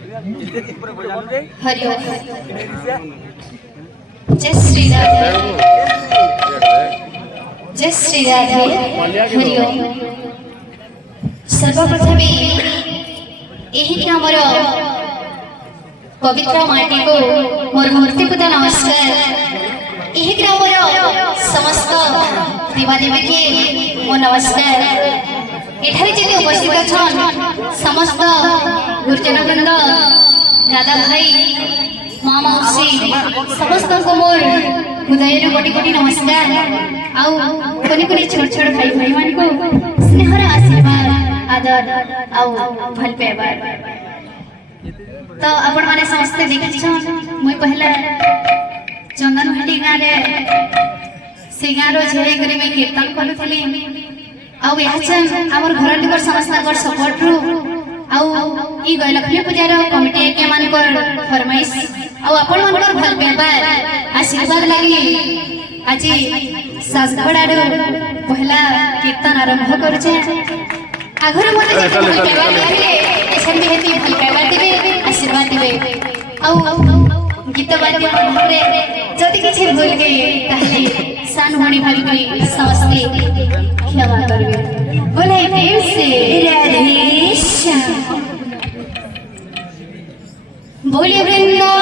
हरि ओम। जय श्री राधे, जय श्री राधे, हरि ओम। सर्वप्रथम यही आमर पवित्र माटी को मोर मूर्तिपूत नमस्कार। यही ग्रामर समस्त देवादेवी के मो नमस्कार। एठारे जे उपस्थित अच्छा समस्त गुरुजन वृंद, दादा भाई, माँ मौसी समस्त को मोर हृदय कोटि कोटि नमस्कार। आउ कोनी कोनी छोट छोट भाई भाई मान को स्नेहर आशीर्वाद आदर आउ भल पाइबार। तो आपण माने समस्त देखिछ मुई पहला चंदनहाटी गाँव रे से गाँव रो झेरे करे मैं कीर्तन करूथली। आउ याचन हमर घर लोक समस्त सपोर्ट रु आउ ई गयलक्ष्मी पूजार कमिटी के मानकर फरमाइश आउ आपण मानकर भल व्यवहार आशीर्वाद लागि आज सासगड़ार पहला कीर्तन आरंभ करुछे। आगर मते भल व्यवहार देखले एछन हेती भल व्यवहार देबे आशीर्वाद देबे। आउ गीत वाद्य रे जति किछि भूल गए ताहे सान होनी भाभी समस्ते क्षमा करबे। बोले देव से राधे श्याम, बोले वृंदावन।